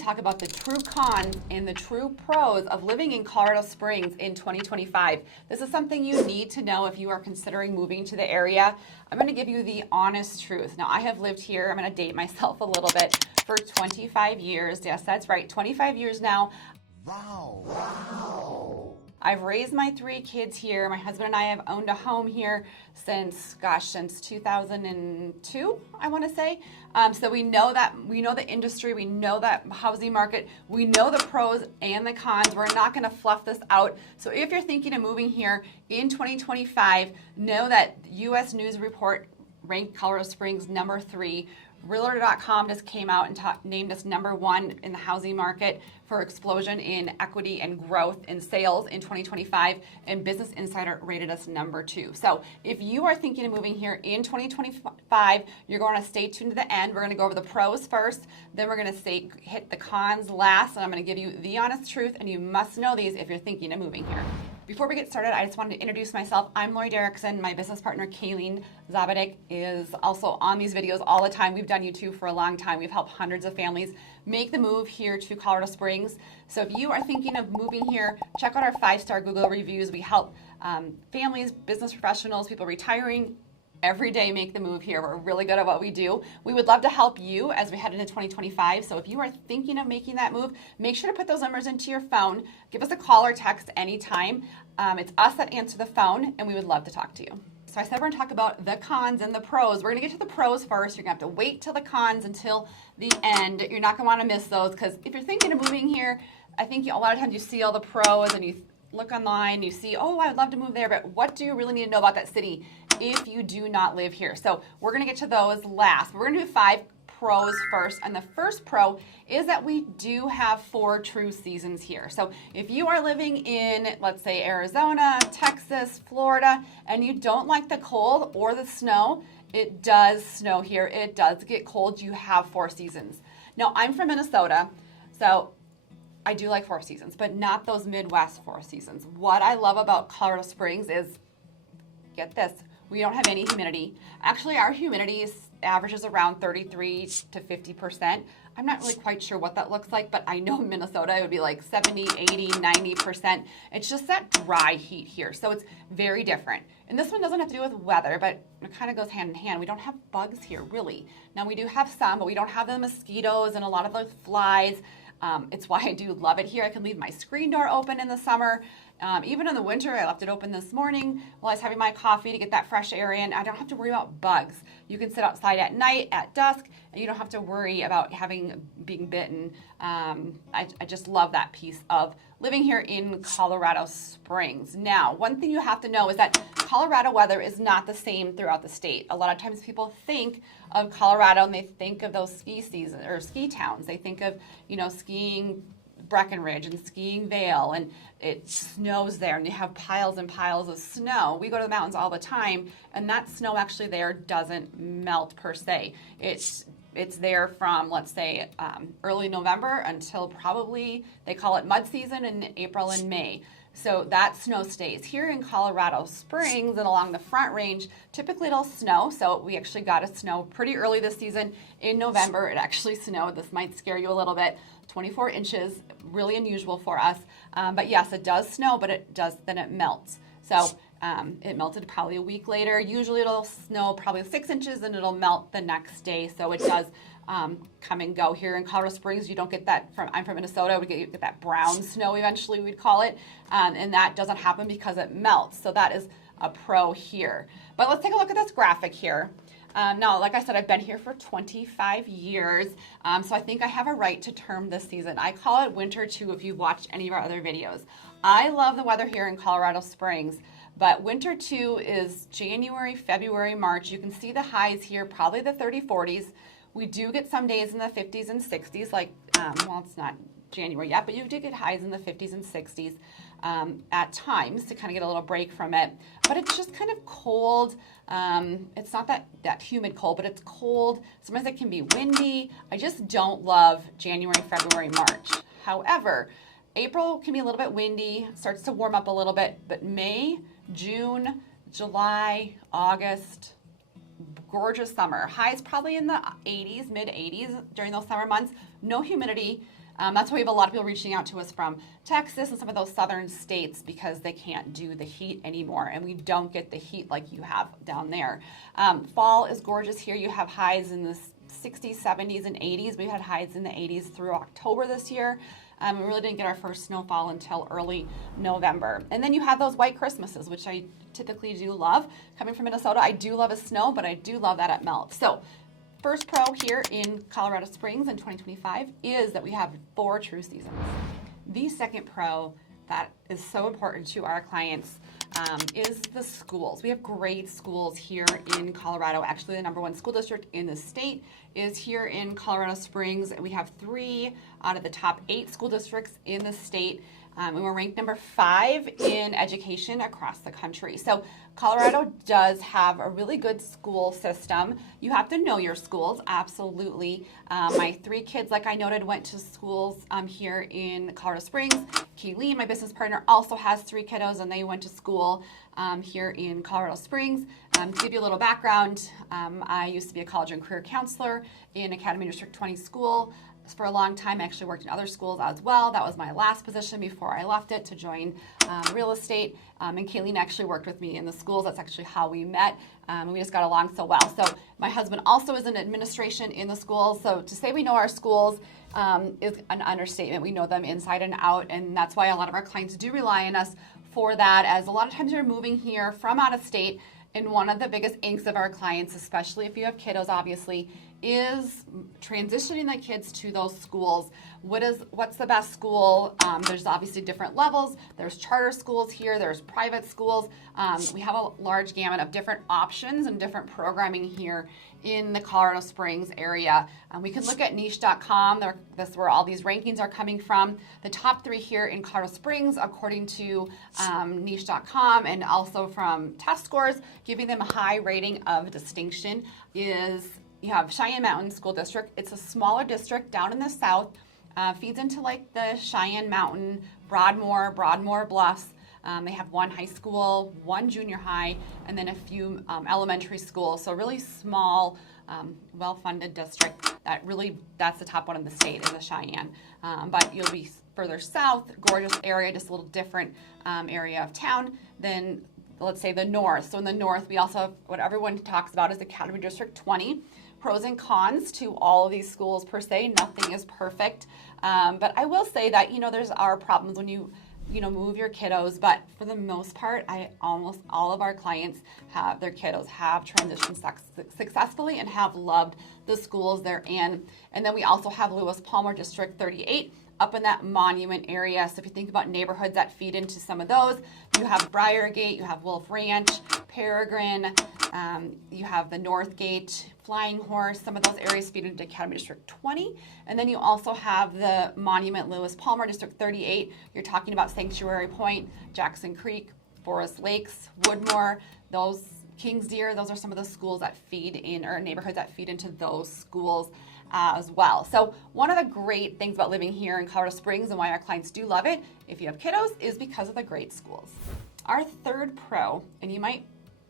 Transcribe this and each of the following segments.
to talk about the true cons and the true pros of living in Colorado Springs in 2025. This is something you need to know if you are considering moving to the area. I'm going to give you the honest truth. Now, I have lived here, I'm going to date myself a little bit, for 25 years. Yes, that's right, 25 years now. Wow. I've raised my 3 kids here. My husband and I have owned a home here since 2002, I want to say. So we know the industry, we know that housing market, we know the pros and the cons. We're not going to fluff this out. So if you're thinking of moving here in 2025, know that U.S. News Report ranked Colorado Springs number 3. Realtor.com just came out and named us number 1 in the housing market for explosion in equity and growth in sales in 2025, and Business Insider rated us number 2. So if you are thinking of moving here in 2025, you're going to stay tuned to the end. We're going to go over the pros first, then we're going to hit the cons last, and I'm going to give you the honest truth, and you must know these if you're thinking of moving here. Before we get started, I just wanted to introduce myself. I'm Lori Derrickson. My business partner, Kayleen Zabadik, is also on these videos all the time. We've done YouTube for a long time. We've helped hundreds of families make the move here to Colorado Springs. So if you are thinking of moving here, check out our 5-star Google reviews. We help families, business professionals, people retiring, every day make the move here. We're really good at what we do. We would love to help you as we head into 2025. So if you are thinking of making that move, make sure to put those numbers into your phone. Give us a call or text anytime. It's us that answer the phone, and we would love to talk to you. So I said we're going to talk about the cons and the pros. We're going to get to the pros first. You're going to have to wait till the cons until the end. You're not going to want to miss those, because if you're thinking of moving here, I think a lot of times you see all the pros and you look online, you see, oh, I'd love to move there, but what do you really need to know about that city if you do not live here? So we're going to get to those last. We're going to do 5 pros first, and the first pro is that we do have 4 true seasons here. So if you are living in, let's say, Arizona, Texas, Florida, and you don't like the cold or the snow, it does snow here, it does get cold, you have 4 seasons. Now, I'm from Minnesota, so I do like 4 seasons, but not those Midwest 4 seasons. What I love about Colorado Springs is, get this, we don't have any humidity. Actually, our humidity averages around 33 to 50%. I'm not really quite sure what that looks like, but I know in Minnesota it would be like 70, 80, 90%. It's just that dry heat here, so it's very different. And this one doesn't have to do with weather, but it kind of goes hand in hand. We don't have bugs here, really. Now, we do have some, but we don't have the mosquitoes and a lot of those flies. It's why I do love it here. I can leave my screen door open in the summer. Even in the winter, I left it open this morning while I was having my coffee to get that fresh air in. I don't have to worry about bugs. You can sit outside at night, at dusk, and you don't have to worry about being bitten. I just love that piece of living here in Colorado Springs. Now, one thing you have to know is that Colorado weather is not the same throughout the state. A lot of times people think of Colorado and they think of those ski seasons or ski towns. They think of, skiing Breckenridge and skiing Vail, and it snows there and you have piles and piles of snow. We go to the mountains all the time, and that snow actually there doesn't melt per se. It's there from, let's say, early November until probably, they call it mud season, in April and May. So that snow stays. Here in Colorado Springs and along the Front Range, typically it'll snow. So we actually got a snow pretty early this season. In November, it actually snowed. This might scare you a little bit. 24 inches, really unusual for us. But yes, it does snow, but then it melts. So it melted probably a week later. Usually it'll snow probably 6 inches and it'll melt the next day. So it does come and go. Here in Colorado Springs, you don't get that I'm from Minnesota, you get that brown snow eventually, we'd call it. And that doesn't happen because it melts. So that is a pro here. But let's take a look at this graphic here. Now, like I said, I've been here for 25 years, so I think I have a right to term this season. I call it winter 2 if you've watched any of our other videos. I love the weather here in Colorado Springs, but winter 2 is January, February, March. You can see the highs here, probably the 30s, 40s. We do get some days in the 50s and 60s, like, well, it's not January yet, but you do get highs in the 50s and 60s at times to kind of get a little break from it. But it's just kind of cold. It's not that humid cold, but it's cold. Sometimes it can be windy. I just don't love January, February, March. However, April can be a little bit windy, starts to warm up a little bit, but May, June, July, August, gorgeous summer. Highs probably in the 80s, mid 80s during those summer months. No humidity. That's why we have a lot of people reaching out to us from Texas and some of those southern states because they can't do the heat anymore, and we don't get the heat like you have down there. Fall is gorgeous here. You have highs in the 60s, 70s, and 80s. We had highs in the 80s through October this year. We really didn't get our first snowfall until early November. And then you have those white Christmases, which I typically do love. Coming from Minnesota, I do love a snow, but I do love that it melts. So first pro here in Colorado Springs in 2025 is that we have 4 true seasons. The second pro that is so important to our clients is the schools. We have great schools here in Colorado. Actually, the #1 school district in the state is here in Colorado Springs. We have 3 out of the top 8 school districts in the state. And we're ranked #5 in education across the country. So Colorado does have a really good school system. You have to know your schools, absolutely. My 3 kids, like I noted, went to schools here in Colorado Springs. Kayleen, my business partner, also has 3 kiddos, and they went to school here in Colorado Springs. To give you a little background, I used to be a college and career counselor in Academy District 20 school for a long time. I actually worked in other schools as well. That was my last position before I left it to join real estate. And Kayleen actually worked with me in the schools. That's actually how we met. And we just got along so well. So my husband also is in administration in the schools. So to say we know our schools is an understatement. We know them inside and out. And that's why a lot of our clients do rely on us for that, as a lot of times you're moving here from out of state. And one of the biggest angst of our clients, especially if you have kiddos, obviously, is transitioning the kids to those schools. What's the best school? There's obviously different levels. There's charter schools here. There's private schools. We have a large gamut of different options and different programming here in the Colorado Springs area. We can look at niche.com. That's where all these rankings are coming from. The top 3 here in Colorado Springs, according to niche.com, and also from test scores, giving them a high rating of distinction, is you have Cheyenne Mountain School District. It's a smaller district down in the south, feeds into like the Cheyenne Mountain, Broadmoor Bluffs. They have 1 high school, 1 junior high, and then a few elementary schools. So really small, well-funded district. That's the top one in the state, is the Cheyenne. But you'll be further south, gorgeous area, just a little different area of town than, let's say, the north. So in the north, we also have what everyone talks about is Academy District 20. Pros and cons to all of these schools per se. Nothing is perfect. But I will say that, there's our problems when you move your kiddos, but for the most part, almost all of our clients their kiddos have transitioned successfully and have loved the schools they're in. And then we also have Lewis Palmer District 38 up in that Monument area. So if you think about neighborhoods that feed into some of those, you have Briargate, you have Wolf Ranch, Peregrine, you have the Northgate, Flying Horse. Some of those areas feed into Academy District 20. And then you also have the Monument Lewis Palmer District 38. You're talking about Sanctuary Point, Jackson Creek, Forest Lakes, Woodmore, those Kings Deer. Those are some of the schools that feed in, or neighborhoods that feed into those schools as well. So one of the great things about living here in Colorado Springs and why our clients do love it, if you have kiddos, is because of the great schools. Our third pro, and you might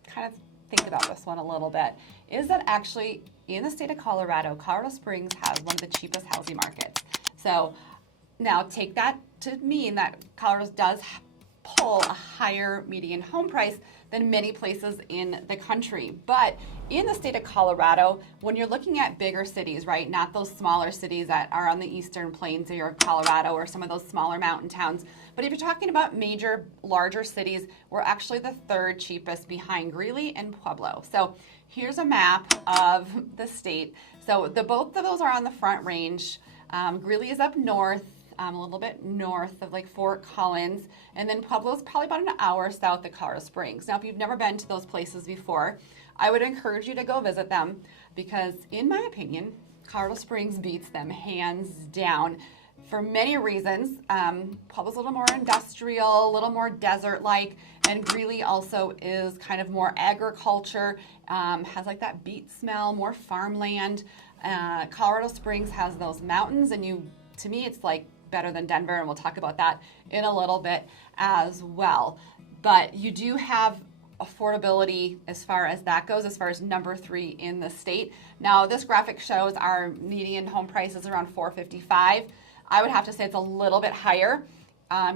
kind of think about this one a little bit, is that actually in the state of Colorado Springs has one of the cheapest housing markets. So now take that to mean that Colorado does pull a higher median home price than many places in the country. But in the state of Colorado, when you're looking at bigger cities, right, not those smaller cities that are on the eastern plains here of Colorado or some of those smaller mountain towns, but if you're talking about major, larger cities, we're actually the 3rd cheapest behind Greeley and Pueblo. So here's a map of the state. So both of those are on the Front Range. Greeley is up north, a little bit north of like Fort Collins, and then Pueblo is probably about an hour south of Colorado Springs. Now, if you've never been to those places before, I would encourage you to go visit them because, in my opinion, Colorado Springs beats them hands down for many reasons. Pueblo's a little more industrial, a little more desert-like, and Greeley also is kind of more agriculture, has like that beet smell, more farmland. Colorado Springs has those mountains, and to me, it's like better than Denver, and we'll talk about that in a little bit as well. But you do have affordability as far as that goes, as far as number 3 in the state. Now, this graphic shows our median home price is around $455. I would have to say it's a little bit higher.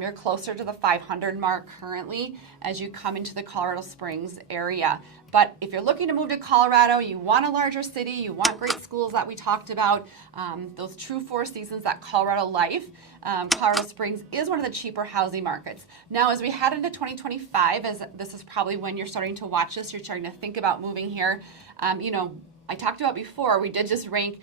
You're closer to the 500 mark currently as you come into the Colorado Springs area. But if you're looking to move to Colorado, you want a larger city, you want great schools that we talked about, those true 4 seasons, that Colorado life, Colorado Springs is one of the cheaper housing markets. Now, as we head into 2025, as this is probably when you're starting to watch this, you're starting to think about moving here. You know, I talked about before, we did just rank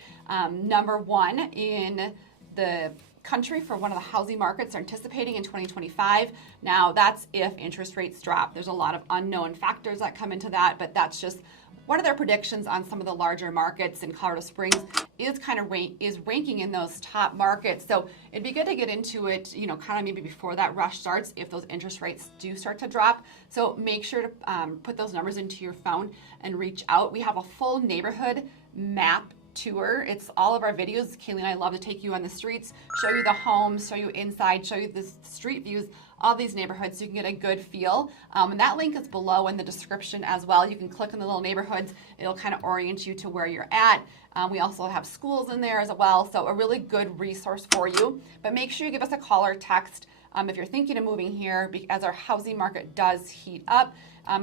number 1 in the country for one of the housing markets are anticipating in 2025. Now, that's if interest rates drop. There's a lot of unknown factors that come into that, but that's just one of their predictions on some of the larger markets. In Colorado Springs is kind of ranking in those top markets. So it'd be good to get into it, you know, kind of maybe before that rush starts if those interest rates do start to drop. So make sure to put those numbers into your phone and reach out. We have a full neighborhood map tour. It's all of our videos. Kaylee and I love to take you on the streets, show you the homes, show you inside, show you the street views of these neighborhoods so you can get a good feel. And that link is below in the description as well. You can click on the little neighborhoods. It'll kind of orient you to where you're at. We also have schools in there as well, so a really good resource for you. But make sure you give us a call or text if you're thinking of moving here, as our housing market does heat up.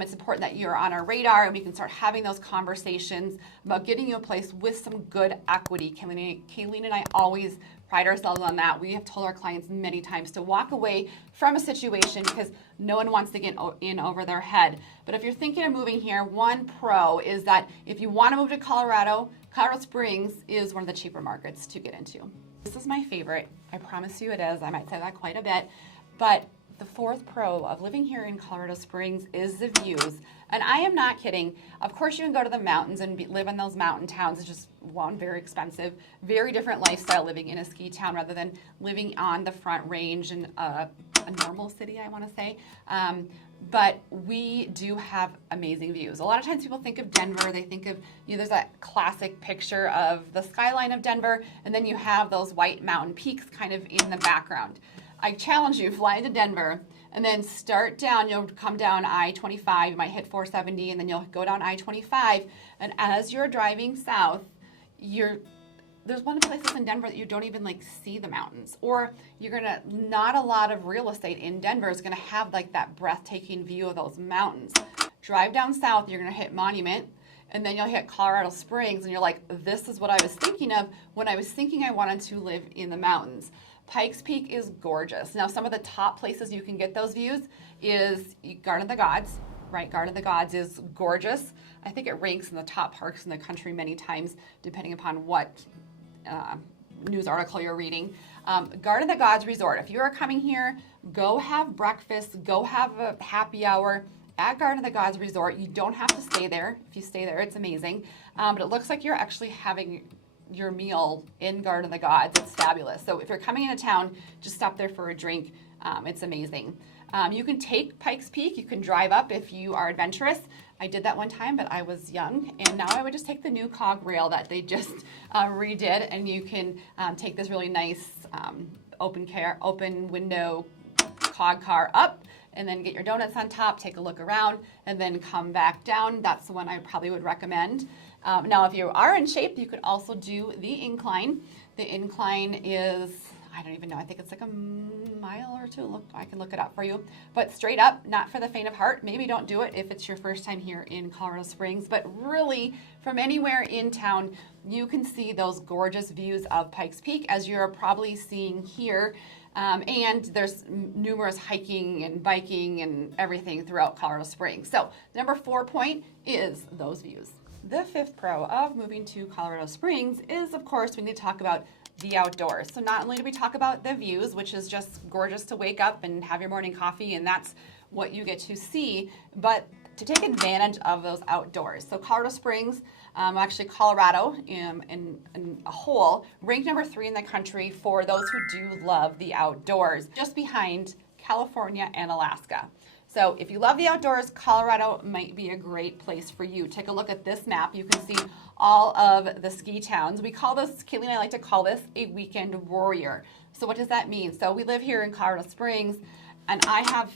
It's important that you're on our radar and we can start having those conversations about getting you a place with some good equity. Kayleen and I always pride ourselves on that. We have told our clients many times to walk away from a situation because no one wants to get in over their head. But if you're thinking of moving here, one pro is that if you want to move to Colorado, Colorado Springs is one of the cheaper markets to get into. This is my favorite. I promise you it is. I might say that quite a bit. But the 4th pro of living here in Colorado Springs is the views. And I am not kidding. Of course, you can go to the mountains and live in those mountain towns. It's just, one, very expensive, very different lifestyle living in a ski town rather than living on the Front Range in a normal city, I want to say. But we do have amazing views. A lot of times people think of Denver, they think of, you know, there's that classic picture of the skyline of Denver, and then you have those white mountain peaks kind of in the background. I challenge you, fly into Denver and then start down. You'll come down I-25, you might hit 470, and then you'll go down I-25. And as you're driving south, there's one of the places in Denver that you don't even like see the mountains, or not a lot of real estate in Denver is gonna have like that breathtaking view of those mountains. Drive down south, you're gonna hit Monument, and then you'll hit Colorado Springs, and you're like, this is what I was thinking of when I was thinking I wanted to live in the mountains. Pikes Peak is gorgeous. Now, some of the top places you can get those views is Garden of the Gods, right? Garden of the Gods is gorgeous. I think it ranks in the top parks in the country many times, depending upon what news article you're reading. Garden of the Gods Resort. If you are coming here, go have breakfast, go have a happy hour at Garden of the Gods Resort. You don't have to stay there. If you stay there, it's amazing. But it looks like you're actually having your meal in Garden of the Gods. It's fabulous. So if you're coming into town, just stop there for a drink. It's amazing. You can take Pikes Peak. You can drive up if you are adventurous. I did that one time, but I was young, and now I would just take the new cog rail that they just redid, and you can take this really nice open window cog car up, and then get your donuts on top, take a look around, and then come back down. That's the one I probably would recommend. Now, if you are in shape, you could also do the incline. The incline is, I don't even know, I think it's like a mile or two. Look, I can look it up for you. But straight up, not for the faint of heart. Maybe don't do it if it's your first time here in Colorado Springs. But really, from anywhere in town, you can see those gorgeous views of Pikes Peak, as you're probably seeing here. And there's numerous hiking and biking and everything throughout Colorado Springs. So the number 4 point is those views. The 5th pro of moving to Colorado Springs is, of course, we need to talk about the outdoors. So not only do we talk about the views, which is just gorgeous to wake up and have your morning coffee, and that's what you get to see, but to take advantage of those outdoors. So Colorado Springs, actually Colorado in a whole, ranked number 3 in the country for those who do love the outdoors, just behind California and Alaska. So if you love the outdoors, Colorado might be a great place for you. Take a look at this map. You can see all of the ski towns. We call this, Kaylee and I like to call this a weekend warrior. So what does that mean? So we live here in Colorado Springs, and I have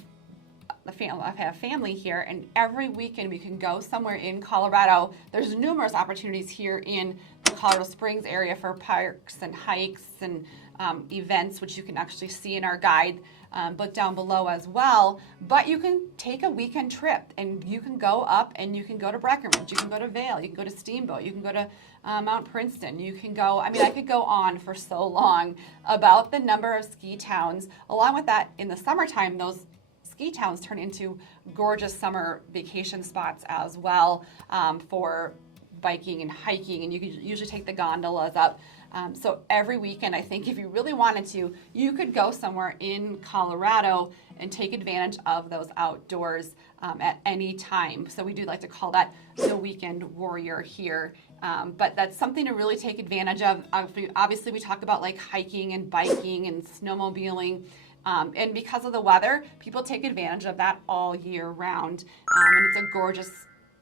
I have family here, and every weekend we can go somewhere in Colorado. There's numerous opportunities here in the Colorado Springs area for parks and hikes and events, which you can actually see in our guide, but down below as well. But you can take a weekend trip, and you can go up and you can go to Breckenridge, you can go to Vail, you can go to Steamboat, you can go to Mount Princeton, you can go, I mean, I could go on for so long about the number of ski towns. Along with that, in the summertime, those ski towns turn into gorgeous summer vacation spots as well, for biking and hiking, and you could usually take the gondolas up. So every weekend, I think if you really wanted to, you could go somewhere in Colorado and take advantage of those outdoors at any time. So we do like to call that the weekend warrior here. But that's something to really take advantage of. Obviously, we talk about like hiking and biking and snowmobiling. And because of the weather, people take advantage of that all year round. And it's a gorgeous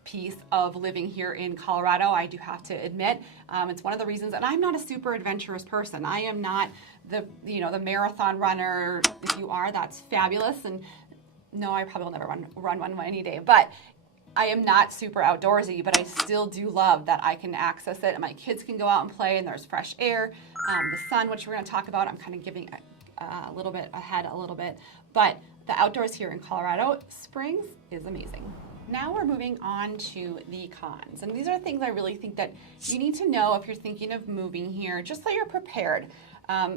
piece of living here in Colorado, I do have to admit. It's one of the reasons, and I'm not a super adventurous person. I am not the marathon runner. If you are, that's fabulous. And no, I probably will never run one any day. But I am not super outdoorsy, but I still do love that I can access it, and my kids can go out and play, and there's fresh air, the sun, which we're going to talk about. I'm kind of giving a little bit ahead a little bit, but the outdoors here in Colorado Springs is amazing. Now we're moving on to the cons, and these are things I really think that you need to know if you're thinking of moving here, just so you're prepared.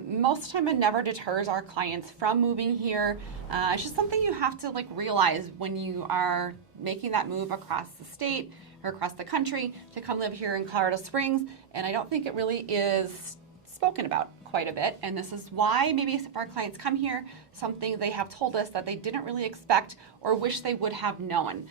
Most of the time, it never deters our clients from moving here. It's just something you have to realize when you are making that move across the state or across the country to come live here in Colorado Springs, and I don't think it really is spoken about quite a bit, and this is why maybe if our clients come here, something they have told us that they didn't really expect or wish they would have known.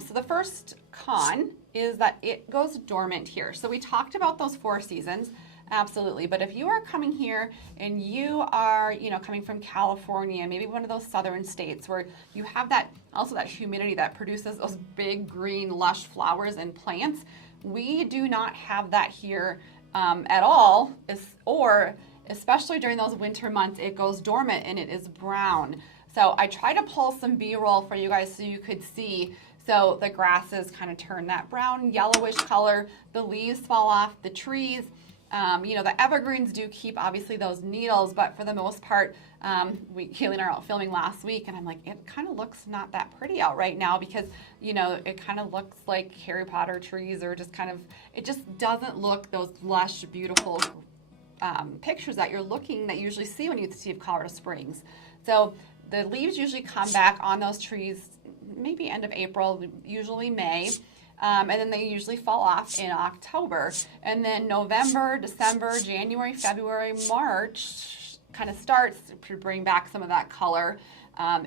So the first con is that it goes dormant here. So we talked about those 4 seasons, absolutely, but if you are coming here and you are, coming from California, maybe one of those southern states where you have that humidity that produces those big green lush flowers and plants, we do not have that here at all, or especially during those winter months, it goes dormant and it is brown. So I try to pull some B-roll for you guys so you could see. So the grasses kind of turn that brown yellowish color, the leaves fall off the trees. The evergreens do keep obviously those needles, but for the most part, Kaylee and I are out filming last week, and I'm like, it kind of looks not that pretty out right now because, it kind of looks like Harry Potter trees, or it just doesn't look those lush, beautiful pictures that you usually see when you see of Colorado Springs. So the leaves usually come back on those trees maybe end of April, usually May. And then they usually fall off in October. And then November, December, January, February, March kind of starts to bring back some of that color.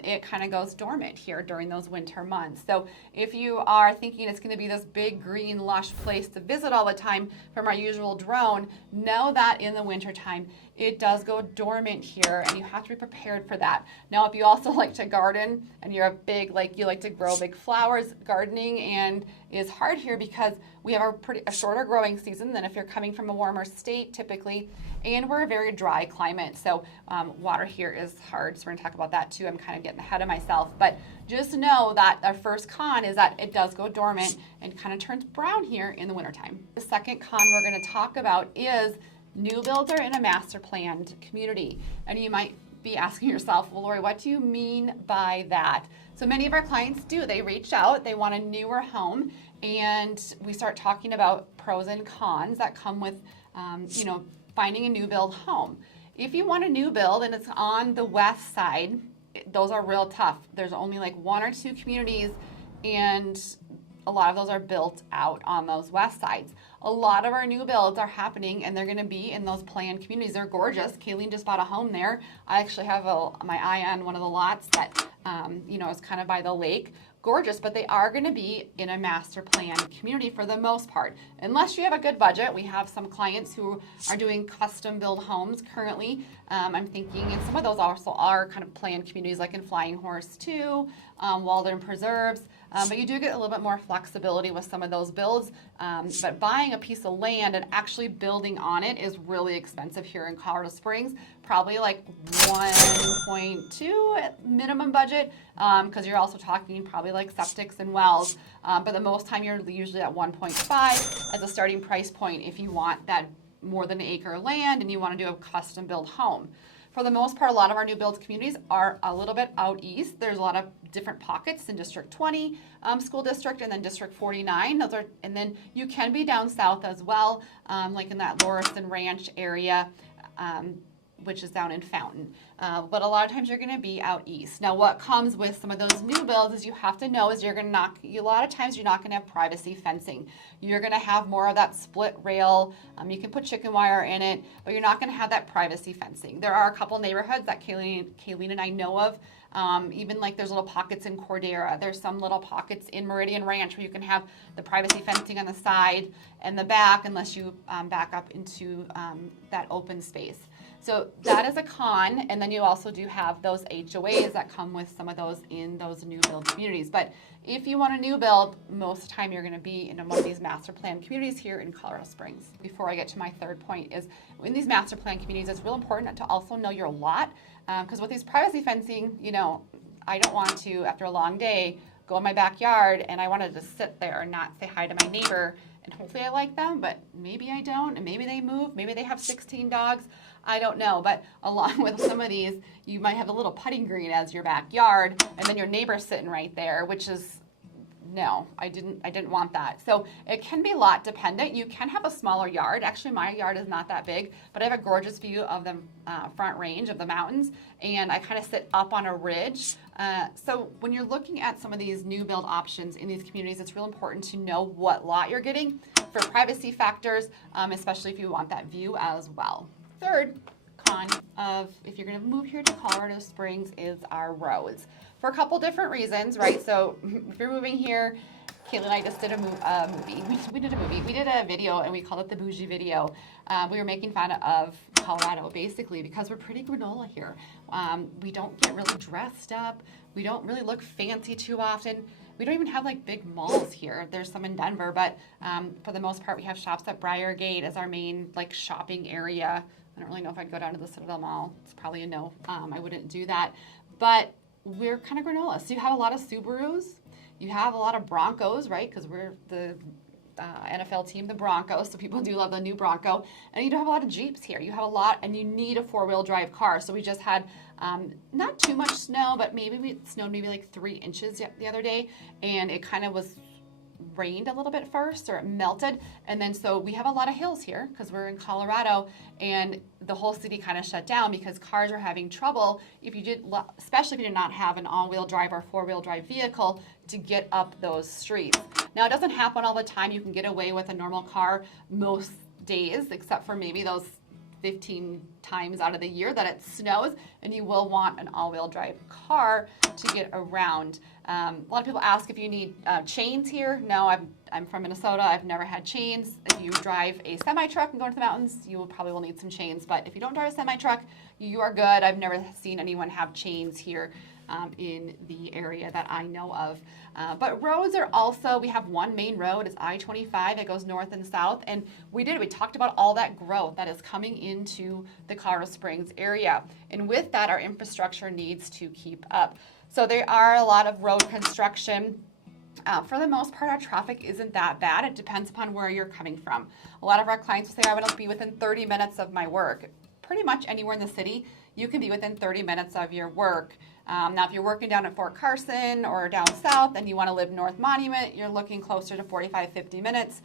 It kind of goes dormant here during those winter months. So if you are thinking it's going to be this big green lush place to visit all the time from our usual drone, know that in the wintertime it does go dormant here, and you have to be prepared for that. Now, if you also like to garden and you're you like to grow big flowers, gardening and is hard here because we have a shorter growing season than if you're coming from a warmer state typically, and we're a very dry climate, so water here is hard. So we're gonna talk about that too. I'm kind of getting ahead of myself, but just know that our first con is that it does go dormant and kind of turns brown here in the wintertime. The second con we're gonna talk about is new builds are in a master planned community. And you might be asking yourself, well, Lori, what do you mean by that? So many of our clients do. They reach out, they want a newer home, and we start talking about pros and cons that come with, finding a new build home. If you want a new build and it's on the west side, those are real tough. There's only 1 or 2 communities, and a lot of those are built out on those west sides. A lot of our new builds are happening, and they're going to be in those planned communities. They're gorgeous. Kayleen just bought a home there. I actually have my eye on one of the lots that, is kind of by the lake. Gorgeous, but they are going to be in a master plan community for the most part. Unless you have a good budget. We have some clients who are doing custom build homes currently. I'm thinking, and some of those also are kind of planned communities like in Flying Horse too, Walden Preserves. but you do get a little bit more flexibility with some of those builds. But buying a piece of land and actually building on it is really expensive here in Colorado Springs, probably like 1.2 at minimum budget, because you're also talking probably like septics and wells. But the most time you're usually at 1.5 as a starting price point if you want that more than an acre of land and you want to do a custom built home. For the most part, a lot of our new build communities are a little bit out east. There's a lot of different pockets in District 20 school district and then District 49. And then you can be down south as well, like in that Lauriston Ranch area, which is down in Fountain. But a lot of times you're going to be out east. Now, what comes with some of those new builds is you have to know is a lot of times you're not going to have privacy fencing. You're going to have more of that split rail. You can put chicken wire in it, but you're not going to have that privacy fencing. There are a couple neighborhoods that Kayleen and I know of. Even like there's little pockets in Cordera. There's some little pockets in Meridian Ranch where you can have the privacy fencing on the side and the back unless you back up into that open space. So that is a con, and then you also do have those HOAs that come with some of those in those new build communities. But if you want a new build, most of the time you're going to be in one of these master plan communities here in Colorado Springs. Before I get to my third point is, in these master plan communities, it's real important to also know your lot, because with these privacy fencing, I don't want to, after a long day, go in my backyard and I want to just sit there and not say hi to my neighbor. And hopefully I like them, but maybe I don't, and maybe they move, maybe they have 16 dogs. I don't know, but along with some of these, you might have a little putting green as your backyard, and then your neighbor's sitting right there, which is, no, I didn't want that. So it can be lot dependent. You can have a smaller yard. Actually, my yard is not that big, but I have a gorgeous view of the front range of the mountains, and I kind of sit up on a ridge. So when you're looking at some of these new build options in these communities, it's real important to know what lot you're getting for privacy factors, especially if you want that view as well. Third con of if you're going to move here to Colorado Springs is our roads, for a couple different reasons, right? So if you're moving here, Kayla and I just did a movie. We did a movie. We did a video, and we called it the Bougie Video. We were making fun of Colorado, basically, because we're pretty granola here. We don't get really dressed up. We don't really look fancy too often. We don't even have like big malls here. There's some in Denver, but for the most part, we have shops at Briargate as our main like shopping area. I don't really know if I'd go down to the Citadel Mall. It's probably a no. I wouldn't do that. But we're kind of granola. So you have a lot of Subarus. You have a lot of Broncos, right? Because we're the NFL team, the Broncos. So people do love the new Bronco. And you do have a lot of Jeeps here. You have a lot, and you need a four-wheel drive car. So we just had not too much snow, but it snowed maybe like 3 inches the other day. And it kind of rained a little bit first, or it melted, and then so we have a lot of hills here because we're in Colorado, and the whole city kind of shut down because cars are having trouble, especially if you did not have an all-wheel drive or four-wheel drive vehicle, to get up those streets. Now, it doesn't happen all the time. You can get away with a normal car most days, except for maybe those 15 times out of the year that it snows, and you will want an all-wheel drive car to get around. A lot of people ask if you need chains here. No, I'm from Minnesota. I've never had chains. If you drive a semi-truck and go into the mountains, you probably will need some chains. But if you don't drive a semi-truck, you are good. I've never seen anyone have chains here in the area that I know of. But roads are also, we have one main road, it's I-25, it goes north and south, and we talked about all that growth that is coming into the Colorado Springs area. And with that, our infrastructure needs to keep up. So there are a lot of road construction. For the most part, our traffic isn't that bad. It depends upon where you're coming from. A lot of our clients will say, I want to be within 30 minutes of my work. Pretty much anywhere in the city, you can be within 30 minutes of your work. Now, if you're working down at Fort Carson or down south and you want to live North Monument, you're looking closer to 45, 50 minutes,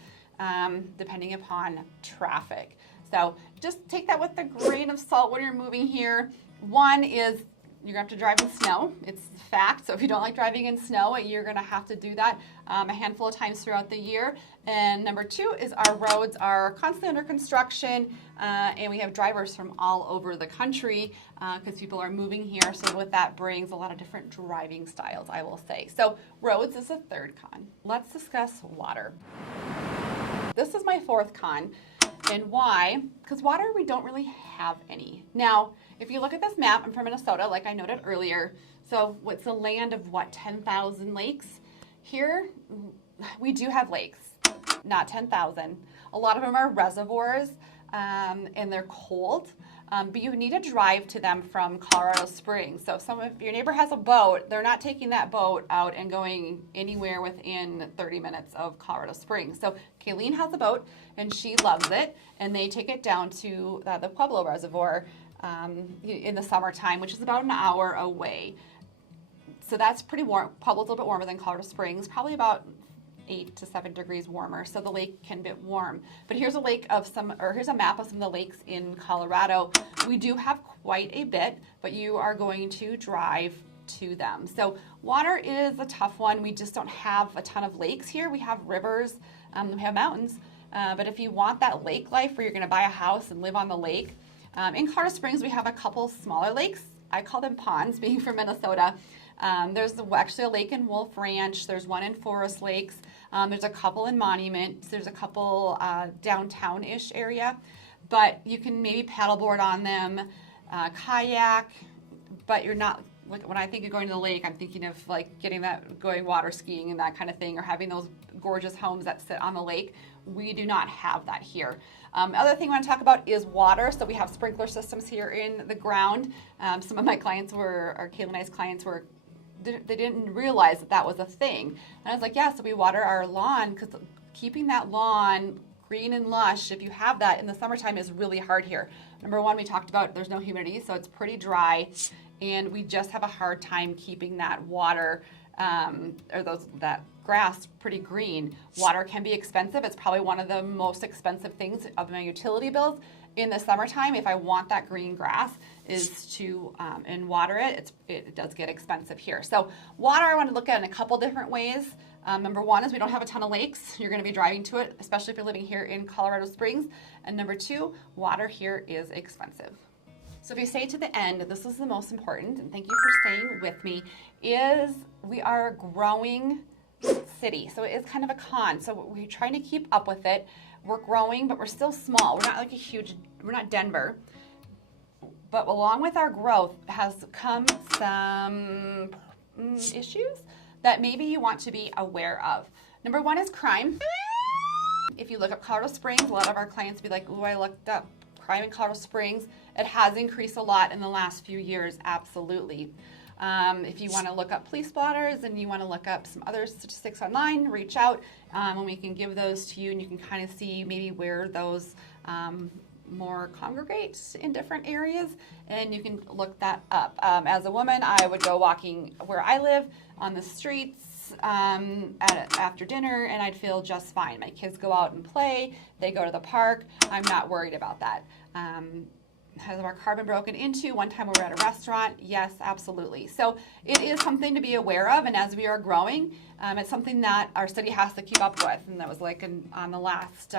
depending upon traffic. So just take that with a grain of salt when you're moving here. One is you're going to have to drive in snow. It's a fact. So if you don't like driving in snow, you're going to have to do that a handful of times throughout the year. And number two is our roads are constantly under construction, and we have drivers from all over the country because people are moving here. So with that brings a lot of different driving styles, I will say. So roads is a third con. Let's discuss water. This is my fourth con. And why? Because water, we don't really have any. Now, if you look at this map, I'm from Minnesota, like I noted earlier. So what's the land of 10,000 lakes? Here, we do have lakes, not 10,000. A lot of them are reservoirs, and they're cold. But you need to drive to them from Colorado Springs. So if your neighbor has a boat, they're not taking that boat out and going anywhere within 30 minutes of Colorado Springs. So Kayleen has a boat, and she loves it, and they take it down to the Pueblo Reservoir in the summertime, which is about an hour away. So that's pretty warm. Pueblo's a little bit warmer than Colorado Springs, probably about 8 to 7 degrees warmer, so the lake can be warm. But here's a here's a map of some of the lakes in Colorado. We do have quite a bit, but you are going to drive to them. So water is a tough one. We just don't have a ton of lakes here. We have rivers, we have mountains, but if you want that lake life where you're going to buy a house and live on the lake, in Colorado Springs we have a couple smaller lakes. I call them ponds, being from Minnesota. There's actually a lake in Wolf Ranch. There's one in Forest Lakes. There's a couple in Monument. There's a couple downtown-ish area. But you can maybe paddleboard on them, kayak, but you're not, like, when I think of going to the lake, I'm thinking of like going water skiing and that kind of thing, or having those gorgeous homes that sit on the lake. We do not have that here. Other thing I want to talk about is water. So we have sprinkler systems here in the ground. Some of my clients or Kayla and I's clients they didn't realize that was a thing. And I was like, yeah, so we water our lawn, because keeping that lawn green and lush, if you have that in the summertime, is really hard here. Number one, we talked about there's no humidity, so it's pretty dry, and we just have a hard time keeping that water that grass pretty green. Water can be expensive. It's probably one of the most expensive things of my utility bills in the summertime. If I want that green grass, is to and water it. It does get expensive here. So water, I want to look at in a couple different ways. Number one is we don't have a ton of lakes. You're going to be driving to it, especially if you're living here in Colorado Springs. And number two, water here is expensive. So if you stay to the end, this is the most important, and thank you for staying with me, is we are a growing city. So it is kind of a con. So we're trying to keep up with it. We're growing, but we're still small. We're not like we're not Denver. But along with our growth has come some issues that maybe you want to be aware of. Number one is crime. If you look up Colorado Springs, a lot of our clients be like, "Ooh, I looked up crime in Colorado Springs." It has increased a lot in the last few years, absolutely. If you want to look up police blotters and you want to look up some other statistics online, reach out and we can give those to you, and you can kind of see maybe where those more congregate in different areas, and you can look that up. As a woman, I would go walking where I live on the streets after dinner, and I'd feel just fine. My kids go out and play. They go to the park. I'm not worried about that. Has our car been broken into? One time we were at a restaurant. Yes, absolutely. So it is something to be aware of, and as we are growing, it's something that our city has to keep up with, and that was like on the last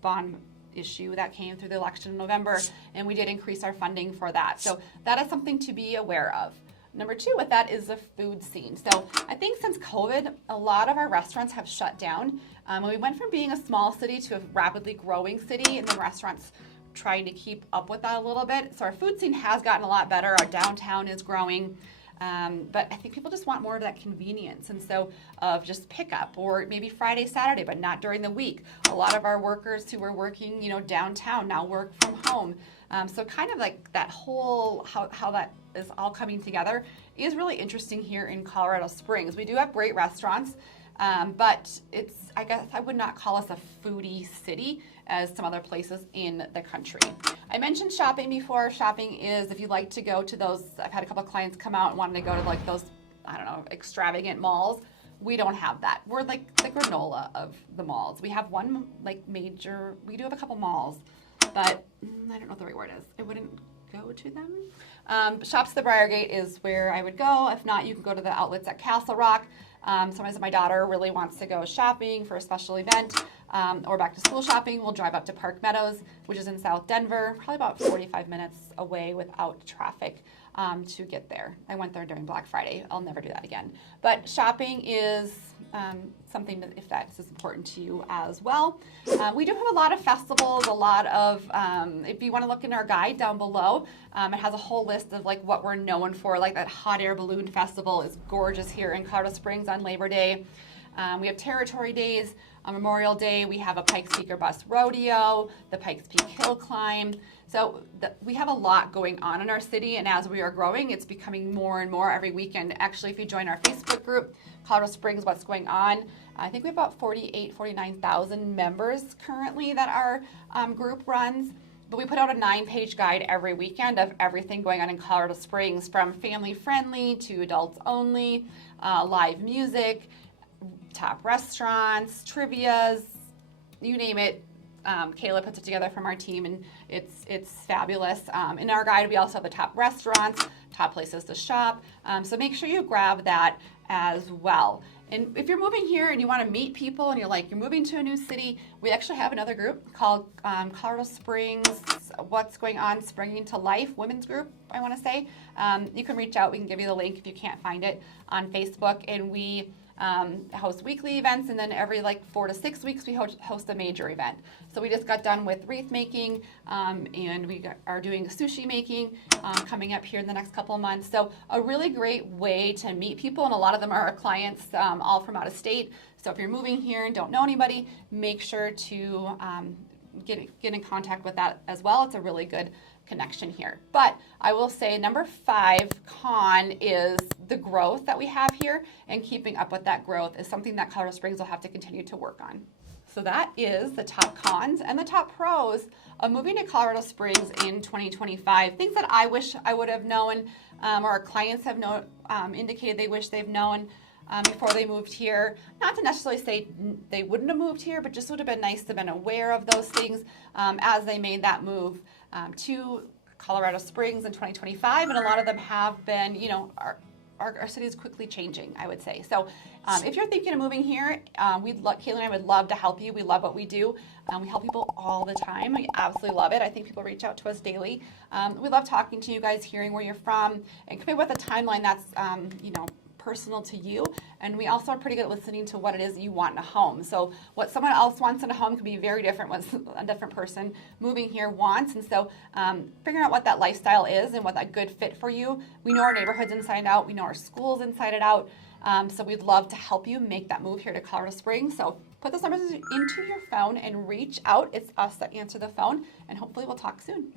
bond issue that came through the election in November, and we did increase our funding for that. So that is something to be aware of. Number two with that is the food scene. So I think since COVID, a lot of our restaurants have shut down. We went from being a small city to a rapidly growing city, and the restaurants trying to keep up with that a little bit. So our food scene has gotten a lot better. Our downtown is growing. But I think people just want more of that convenience, and so of just pickup, or maybe Friday, Saturday, but not during the week. A lot of our workers who were working, downtown now work from home. So kind of like that whole, how that is all coming together is really interesting here in Colorado Springs. We do have great restaurants, but I guess I would not call us a foodie city as some other places in the country. I mentioned shopping before. Shopping is, if you like to go to those, I've had a couple of clients come out and wanted to go to like those, extravagant malls. We don't have that. We're like the granola of the malls. We have one we do have a couple malls, but I don't know what the right word is. I wouldn't go to them. Shops at the Briargate is where I would go. If not, you can go to the outlets at Castle Rock. Sometimes my daughter really wants to go shopping for a special event. or back to school shopping, we'll drive up to Park Meadows, which is in South Denver, probably about 45 minutes away without traffic to get there. I went there during Black Friday. I'll never do that again. But shopping is something that, if that is important to you as well. We do have a lot of festivals, a lot of, if you want to look in our guide down below, it has a whole list of like what we're known for, like that hot air balloon festival is gorgeous here in Colorado Springs on Labor Day. We have Territory Days on Memorial Day. We have a Pikes Peak bus rodeo, the Pikes Peak hill climb. So we have a lot going on in our city, and as we are growing, it's becoming more and more every weekend. Actually, if you join our Facebook group, Colorado Springs, What's Going On, I think we have about 49,000 members currently that our group runs. But we put out a 9-page guide every weekend of everything going on in Colorado Springs, from family friendly to adults only, live music, top restaurants, trivias, you name it. Kayla puts it together from our team, and it's fabulous. In our guide, we also have the top restaurants, top places to shop. So make sure you grab that as well. And if you're moving here and you want to meet people and you're moving to a new city, we actually have another group called Colorado Springs What's Going On Springing to Life Women's Group, I want to say. You can reach out. We can give you the link if you can't find it on Facebook. And we host weekly events, and then every 4 to 6 weeks we host a major event. So we just got done with wreath making, and we are doing sushi making coming up here in the next couple of months. So a really great way to meet people, and a lot of them are our clients, all from out of state. So if you're moving here and don't know anybody, make sure to get in contact with that as well. It's a really good connection here. But I will say number 5 con is the growth that we have here, and keeping up with that growth is something that Colorado Springs will have to continue to work on. So that is the top cons and the top pros of moving to Colorado Springs in 2025. Things that I wish I would have known, or our clients have indicated they wish they've known before they moved here. Not to necessarily say they wouldn't have moved here, but just would have been nice to have been aware of those things as they made that move to Colorado Springs in 2025. And a lot of them have been, our city is quickly changing, I would say. So if you're thinking of moving here, Kayla and I would love to help you. We love what we do. We help people all the time. We absolutely love it. I think people reach out to us daily. We love talking to you guys, hearing where you're from, and coming up with a timeline that's, personal to you. And we also are pretty good at listening to what it is you want in a home. So what someone else wants in a home could be very different what a different person moving here wants. And so figuring out what that lifestyle is and what that good fit for you. We know our neighborhoods inside out. We know our schools inside and out. So we'd love to help you make that move here to Colorado Springs. So put those numbers into your phone and reach out. It's us that answer the phone, and hopefully we'll talk soon.